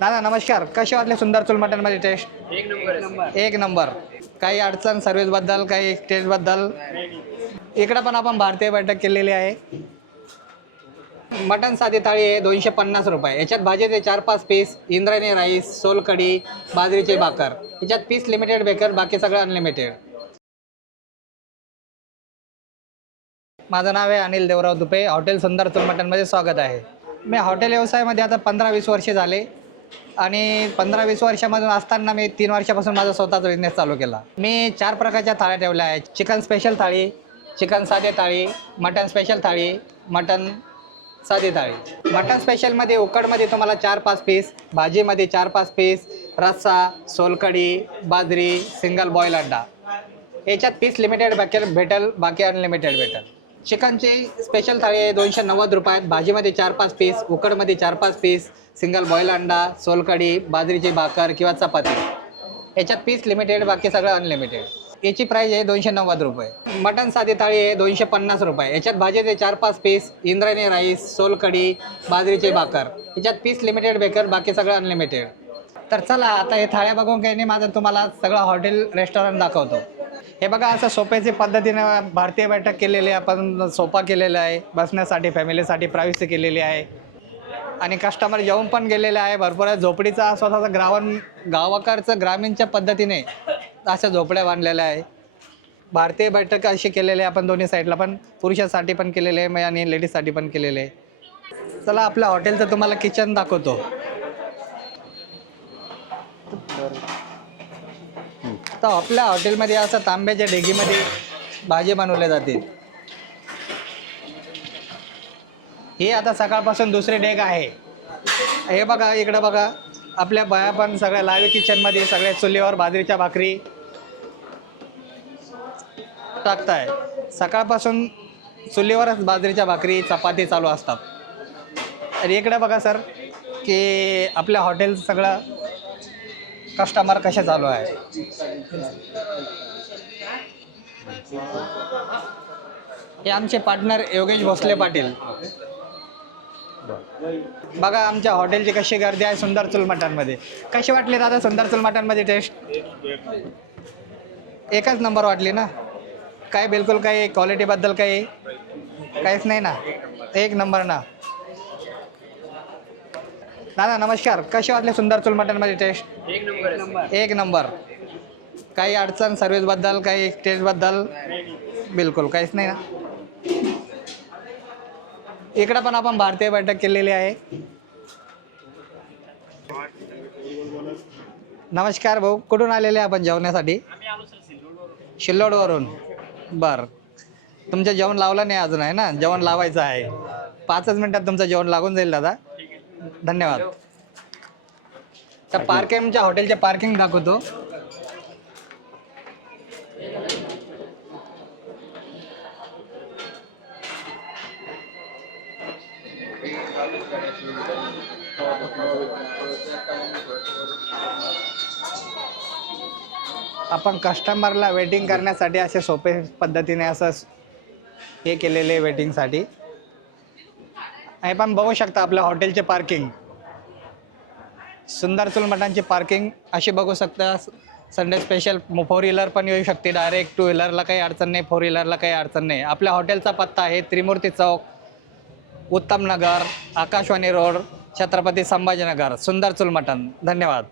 दादा नमस्कार. कसे वाटले सुंदर चूल मटनमध्ये टेस्ट? एक नंबर. काही अडचण सर्व्हिसबद्दल, काही टेस्टबद्दल? इकडं पण आपण भारतीय बैठक केलेली आहे. मटन साधी थाळी आहे 250 रुपये. याच्यात भाजीचे 4-5 पीस, इंद्रायणी राईस, सोलकढी, बाजरीचे भाकर. याच्यात पीस लिमिटेड बेकर, बाकी सगळं अनलिमिटेड. माझं नाव आहे अनिल देवराव दुपे. हॉटेल सुंदर चूल मटनमध्ये स्वागत आहे. मी हॉटेल व्यवसायामध्ये आता 15-20 वर्षे झाले आणि 15-20 वर्षामधून असताना मी 3 वर्षापासून माझा स्वतःचा बिझनेस चालू केला. मी 4 प्रकारच्या थाळ्या ठेवल्या आहेत. चिकन स्पेशल थाळी, चिकन साधे थाळी, मटन स्पेशल थाळी, मटन साधी थाळी. मटन स्पेशलमध्ये उकडमध्ये तुम्हाला 4-5 पीस, भाजीमध्ये 4-5 पीस, रस्सा, सोलकढी, बाजरी, सिंगल बॉईल अंडा. याच्यात पीस लिमिटेड भेटेल, बाकी अनलिमिटेड भेटेल. चिकनची स्पेशल थाळी आहे 290 रुपयात. भाजीमध्ये 4-5 पीस, उकडमध्ये 4-5 पीस, सिंगल बॉईल अंडा, सोलकढी, बाजरीची भाकर किंवा चपाती. याच्यात पीस लिमिटेड, बाकी सगळं अनलिमिटेड. याची प्राईस आहे 290 रुपये. मटन साधी थाळी आहे 250 रुपये. याच्यात भाजीचे 4-5 पीस, इंद्रायणी राईस, सोलकढी, बाजरीची भाकर. याच्यात पीस लिमिटेड भेटेल, बाकी सगळं अनलिमिटेड. तर चला आता हे थाळ्या बघून काही नाही, माझं तुम्हाला सगळं हॉटेल रेस्टॉरंट दाखवतो. हे बघा, असं सोप्याची पद्धतीनं भारतीय बैठक केलेली आहे. आपण सोफा केलेला आहे बसण्यासाठी, फॅमिलीसाठी प्रायव्हसी केलेली आहे आणि कस्टमर जेवून पण गेलेले आहे. भरपूर झोपडीचा स्वतःचा गावाकडचं ग्रामीणच्या पद्धतीने अशा झोपड्या बांधलेल्या आहे. भारतीय बैठक अशी केलेली आहे आपण दोन्ही साईडला, पण पुरुषासाठी पण केलेले आहे आणि लेडीजसाठी पण केलेले आहे. चला आपल्या हॉटेलचं तुम्हाला किचन दाखवतो. तर आपल्या हॉटेलमध्ये असं तांब्याच्या ढेगीमध्ये भाजी बनवल्या जाते. ही आता सकाळपासून दुसरी डेग आहे. हे बघा, इकडं बघा, आपल्या बाया पण सगळ्या लाईव्ह किचनमध्ये सगळ्या चुलीवर बाजरीच्या भाकरी टाकताय. सकाळपासून चुलीवरच बाजरीच्या भाकरी, चपाती चालू असतात. आणि इकडे बघा सर, की आपल्या हॉटेल सगळं कस्टमर कसे चालू आहे. हे आमचे पार्टनर योगेश भोसले पाटील. बघा आमच्या हॉटेलची कशी गर्दी आहे सुंदर चूल मटनमध्ये. कशी वाटली दादा सुंदर चूल मटनमध्ये टेस्ट? एकच नंबर वाटली ना? काय बिलकुल काही क्वालिटीबद्दल काहीच नाही ना? एक नंबर ना. दादा नमस्कार. कसे वाटले सुंदर चूल मटनमध्ये टेस्ट? एक नंबर. काही अडचण सर्व्हिसबद्दल, काही टेस्टबद्दल? बिलकुल काहीच नाही ना. इकडं पण आपण भारतीय बैठक केलेली आहे. नमस्कार भाऊ, कुठून आलेले आपण जेवण्यासाठी? शिल्लोडवरून. बरं, तुमचं जेवण लावलं नाही अजून आहे ना? जेवण लावायचं आहे. 5च मिनटात तुमचं जेवण लागून जाईल दादा. धन्यवाद. तर आमच्या हॉटेलचे पार्किंग दाखवतो. आपण कस्टमरला वेटिंग करण्यासाठी असे सोपे पद्धतीने असं हे केलेले वेटिंगसाठी. हे पण बघू शकता आपल्या हॉटेलचे पार्किंग, सुंदर चूल मटनची पार्किंग अशी बघू शकता. संडे स्पेशल 4 व्हीलर पण येऊ शकते डायरेक्ट. 2 व्हीलरला काही अडचण नाही, 4 व्हीलरला काही अडचण नाही. आपल्या हॉटेलचा पत्ता आहे त्रिमूर्ती चौक, उत्तम नगर, आकाशवाणी रोड, छत्रपती संभाजीनगर, सुंदर चूल मटन. धन्यवाद.